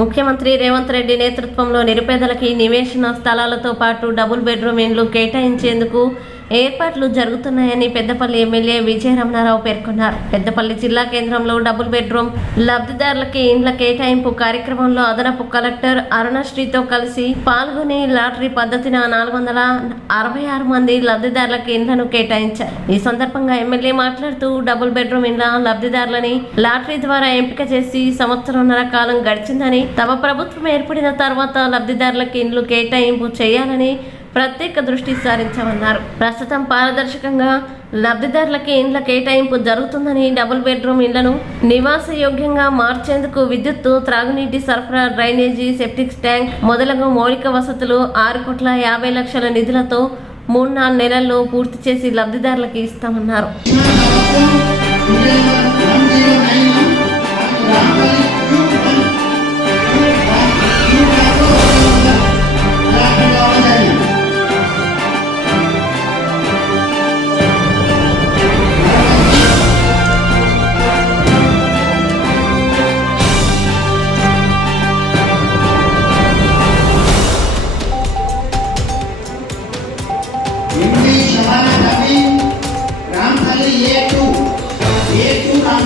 ముఖ్యమంత్రి రేవంత్ రెడ్డి నేతృత్వంలో నిరుపేదలకి నివేశన స్థలాలతో పాటు డబుల్ బెడ్రూమ్ ఇండ్లు కేటాయించేందుకు ఏర్పాట్లు జరుగుతున్నాయని పెద్దపల్లి ఎమ్మెల్యే విజయరమణారావు పేర్కొన్నారు. పెద్దపల్లి జిల్లా కేంద్రంలో డబుల్ బెడ్రూమ్ లబ్ధిదారులకి ఇండ్ల కేటాయింపు కార్యక్రమంలో అదనపు కలెక్టర్ అరుణశ్రీతో కలిసి పాల్గొని లాటరీ పద్ధతిన నాలుగు వందల అరవై ఆరు మంది లబ్ధిదారులకు ఇండ్లను కేటాయించారు. ఈ సందర్భంగా ఎమ్మెల్యే మాట్లాడుతూ డబుల్ బెడ్రూమ్ ఇండ్ల లబ్ధిదారులని లాటరీ ద్వారా ఎంపిక చేసి సంవత్సరంన్నర కాలం గడిచిందని తమ ప్రభుత్వం ఏర్పడిన తర్వాత లబ్ధిదారులకు ఇండ్లు కేటాయింపు చేయాలని ప్రత్యేక దృష్టి సారించామన్నారు ప్రస్తుతం పారదర్శకంగా లబ్ధిదారులకి ఇండ్ల కేటాయింపు జరుగుతుందని డబుల్ బెడ్రూమ్ ఇండ్లను నివాసయోగ్యంగా మార్చేందుకు విద్యుత్తు త్రాగునీటి సరఫరా డ్రైనేజీ సెప్టిక్ ట్యాంక్ మొదలగు మౌలిక వసతులు ఆరు కోట్ల యాభై లక్షల నిధులతో మూడు నాలుగు నెలల్లో పూర్తి చేసి లబ్ధిదారులకు ఇస్తామన్నారు.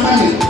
family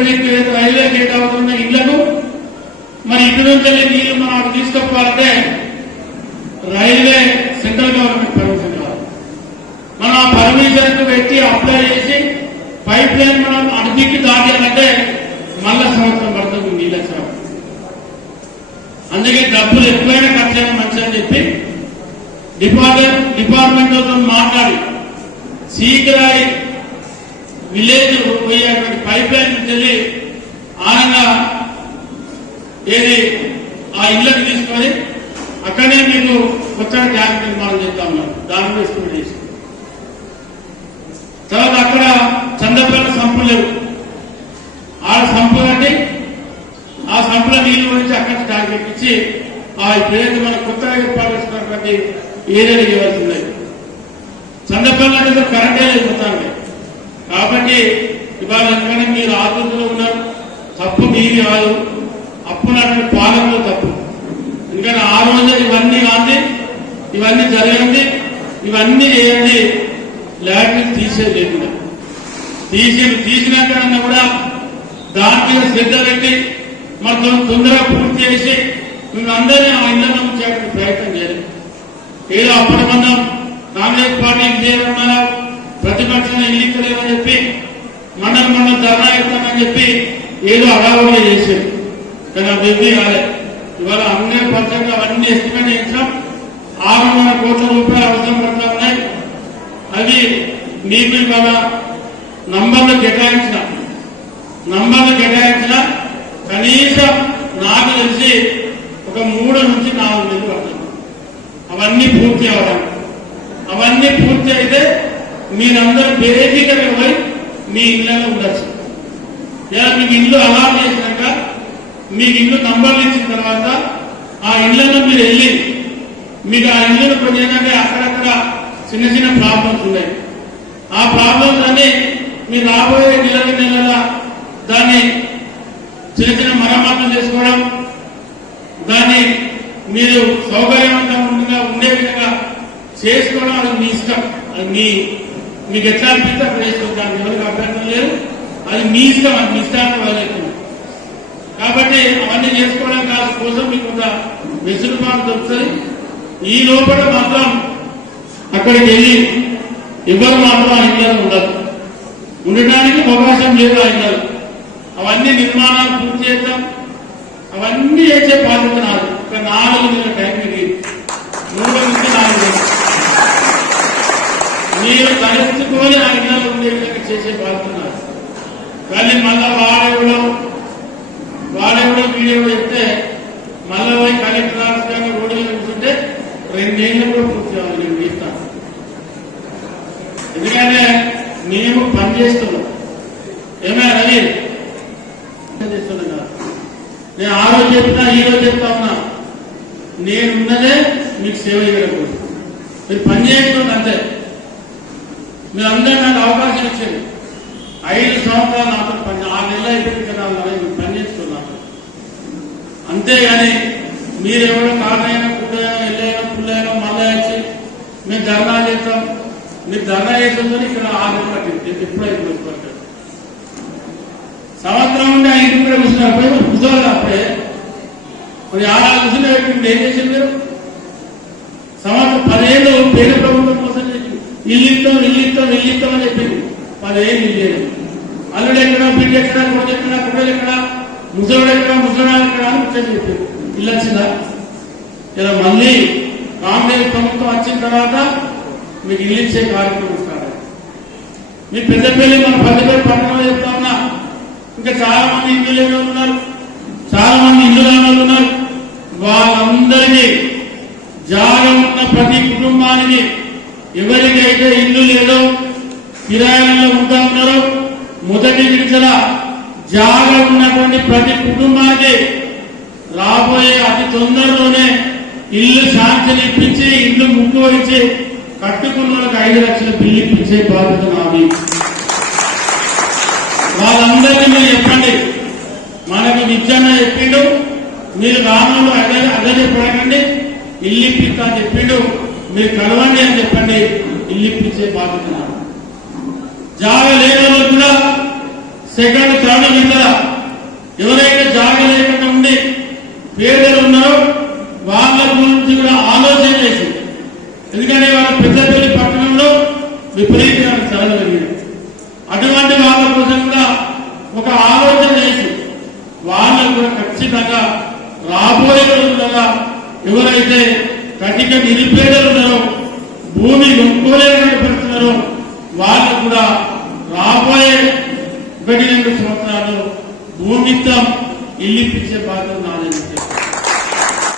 అన్నంపల్లిపేట రైల్వే గేట్ అవుతున్న ఇళ్ళకు మరి ఇటు నుంచి నీళ్ళు మనం అక్కడ తీసుకపోవాలంటే రైల్వే సెంట్రల్ గవర్నమెంట్ పర్మిషన్ కావాలి మనం ఆ పర్మిషన్ పెట్టి అప్లై చేసి పైప్ లైన్ మనం అడిగికి దాటాలంటే మళ్ళా సంవత్సరం పడుతుంది నీళ్ళ శ్రమ అందుకే డబ్బులు ఎక్కువైనా ఖర్చు అయినా మంచిదని చెప్పి డిపార్ట్మెంట్ డిపార్ట్మెంట్ మాట్లాడి శీఘ్ర విలేజ్ పోయేటువంటి పైప్ లైన్ నుంచి వెళ్ళి ఆనంగా ఏది ఆ ఇళ్ళకి తీసుకొని అక్కడే మీకు కొత్తగా ట్యాంక్ నిర్మాణం చేస్తా ఉన్నారు దాని మీద ఎస్టిమేట్ చేసి తర్వాత అక్కడ చందపల్లి సంపులు లేవు ఆడ సంపు కట్టి ఆ సంపుల నీళ్ళు గురించి అక్కడ ట్యాంక్ ఆ పేరు మన కొత్తగా ఏర్పాటు ఏరియాలకు ఇవ్వాల్సిందే చందపల్లి అంటే కరెంటే లేకపోతాను కాబట్టి ఇవాళ ఎందుకంటే మీరు ఆతృతలో ఉన్నారు. తప్పు మీది కాదు. అప్పునటువంటి పాలనలో తప్పు. ఎందుకంటే ఆ రోజు ఇవన్నీ కాంది ఇవన్నీ జరగండి ఇవన్నీ చేయండి ల్యాండ్ తీసేది లేకుండా. తీసి తీసినాకన్నా కూడా దాని మీద శ్రద్ధ పెట్టి మొత్తం తొందరగా పూర్తి చేసి మేము అందరినీ ఆ ఇళ్ళలో ఉంచేటువంటి ప్రయత్నం చేయలేదు. ఏదో అప్పటి కాంగ్రెస్ పార్టీ ఇంకేమన్నా ప్రతిపక్షం ఎన్నికలేమని చెప్పి మండల మండలం ధర్నా ఎత్తామని చెప్పి ఏదో అడావుడిగా చేసేది కానీ అభివృద్ధి కాలేదు ఇవాళ హండ్రెడ్ పర్సెంట్ అవన్నీ ఎస్టిమేట్ చేసినాం ఆరు వందల కోట్ల రూపాయలు అవసరం పడతా ఉన్నాయి. అది మీకు ఇవాళ నంబర్లు కేటాయించిన నంబర్లు కేటాయించిన కనీసం నాకు తెలిసి ఒక మూడు నుంచి నాలుగు నెలలు పడుతుంది అవన్నీ పూర్తి అవ్వడం అవన్నీ పూర్తి అయితే మీరందరూ బేసికగా పోయి మీ ఇళ్ళలో ఉండొచ్చు. లేదా మీకు ఇల్లు అలాట్ చేసినాక మీకు ఇల్లు నంబర్లు ఇచ్చిన తర్వాత ఆ ఇళ్ళలో మీరు వెళ్ళి మీకు ఆ ఇళ్ళను కొనేదంటే అక్కడక్కడ చిన్న చిన్న ప్రాబ్లమ్స్ ఉన్నాయి. ఆ ప్రాబ్లమ్స్ అన్ని మీరు రాబోయే నెల నెలల దాన్ని చిన్న చిన్న మరమ్మతులు చేసుకోవడం దాన్ని మీరు సౌకర్యవంతంగా ఉండే విధంగా చేసుకోవడం అది మీ ఇష్టం. అది మీ మీకు ఎట్లా అనిపిస్తే అక్కడ చేసుకుంటాను ఎవరికి అభ్యంతరం లేదు. అది మీ ఇష్టం అది మీ ఇష్టాన్ని వదిలేస్తుంది కాబట్టి అవన్నీ చేసుకోవడం కాదు కోసం మీకు కొంత వెసులుబాటు దొరుకుతుంది. ఈ లోపల మాత్రం అక్కడికి వెళ్ళి ఎవరు మాత్రం ఆ ఇళ్ళలో ఉండదు ఉండడానికి అవకాశం లేదు ఆ ఇళ్ళలో అవన్నీ నిర్మాణాలు పూర్తి చేద్దాం. అవన్నీ చేసే బాధ్యత నాది. ఒక నాలుగు నెలల టైం ఇది మూడు నుంచి నాలుగు నెలలు మీరు కలుసుకొని ఆ ఇళ్ళలో ఉండే విధంగా చేసే బాధ్యత కానీ మళ్ళా వాడెవడో వాడెవడో వీడియో చెప్తే మళ్ళా పోయి కలెక్టర్ ఆఫీస్ కానీ రోడ్లు కూర్చుంటే రెండేళ్ళు కూడా పూర్తి కావాలి నేను తీస్తాను ఎందుకంటే మేము పనిచేస్తున్నాం ఏమైనా రవి? చేస్తున్నాం కదా. నేను ఆ రోజు చెప్తా ఈ రోజు చెప్తా ఉన్నా. నేనున్నదే మీకు సేవ చేయడం మీరు పని చేయకుండా అంతే. మీరందరూ నాకు అవకాశం ఇచ్చింది ఐదు సంవత్సరాలు నాతో పని ఆ నెల అయిపోయింది కదా నేను పని అంతేగాని మీరు ఎవరో కారణైనా పుల్లైనా ఎల్లైనా పుల్లైనా మళ్ళీ వచ్చి మేము ధర్నా చేస్తాం మీరు ధర్నా చేస్తుందని ఇక్కడ ఆరు పట్టింది. ఎప్పుడు అయిపోయింది పట్టారు సంవత్సరం ఉండి ఆ ఇంటి కూడా కూర్చున్నారు. పోయి మరి అప్పుడే. మరి ఆరు కూర్చుని పెట్టి ఏం చేసింది మీరు? సంవత్సరం పదేళ్ళు పేద ప్రభుత్వం కోసం చేసింది ఇల్లు ఇస్తాం ఇల్లు ఇస్తాం ఇల్లు ఇస్తాం అని చెప్పింది. పదేళ్ళు ఇల్లు చేయలేదు అల్లుడు ఎక్కడ బిడ్డ ఎక్కడ కొడుకు ఎక్కడ కొడుకు ఎక్కడ ముసలుడు ఎక్కడ ముసలాడు ఎక్కడ అని ముచ్చట చెప్పింది. ఇల్లు వచ్చిందా? ఇలా మళ్ళీ కాంగ్రెస్ ప్రభుత్వం వచ్చిన తర్వాత మీకు ఇల్లు ఇచ్చే కార్యక్రమం స్టార్ట్ మీ పెద్దపల్లి మన పల్లెపల్లి పట్టణంలో చెప్తా ఉన్నా. ఇంకా చాలా మంది ఇల్లు లేని ఉన్నారు. చాలా మంది ఇల్లు లేని ఉన్నారు. వాళ్ళందరినీ జాగ ఉన్న ప్రతి కుటుంబానికి ఎవరికైతే ఇల్లు లేదో కిరాయంలో ఉంటా ఉన్నారో మొదటి విడతల జాగ ఉన్నటువంటి ప్రతి కుటుంబానికి రాబోయే అతి తొందరలోనే ఇల్లు శాంతిని ఇప్పించి ఇల్లు ముక్కు ఇచ్చి కట్టుకున్న ఐదు లక్షల బిల్లు ఇప్పించే బాధ్యత నాది. వాళ్ళందరినీ మీరు చెప్పండి. మనకు నిజంగా చెప్పిండు. మీరు రాములు అదే అదే చెప్పకండి. ఇల్లు ఇప్పిస్తా చెప్పిండు. మీరు కలవండి అని చెప్పండి. ఇల్లు ఇప్పించే బాధ్యత జాగ లేని వాళ్ళు కూడా సెకండ్ థర్డ్ విందర ఎవరైతే జాగ లేకుండా ఉండి పేదలు ఉన్నారో వాళ్ళ గురించి కూడా ఆలోచన చేసి ఎందుకంటే వాళ్ళ పెద్దపల్లి పట్టణంలో విపరీతమైన ధరలు పెరిగాయి. అటువంటి వాళ్ళ కోసం కూడా ఒక ఆలోచన చేసి వాళ్ళకు కూడా ఖచ్చితంగా రాబోయే రోజులలో ఎవరైతే కటిక నిరుపేదలు ఉన్నారో భూమి కొనుక్కోలేని పెడుతున్నారో వాళ్ళు కూడా రాబోయే ఒకటి రెండు సంవత్సరాలు భూమిత్తం ఇల్లు బాధ్యత నాదని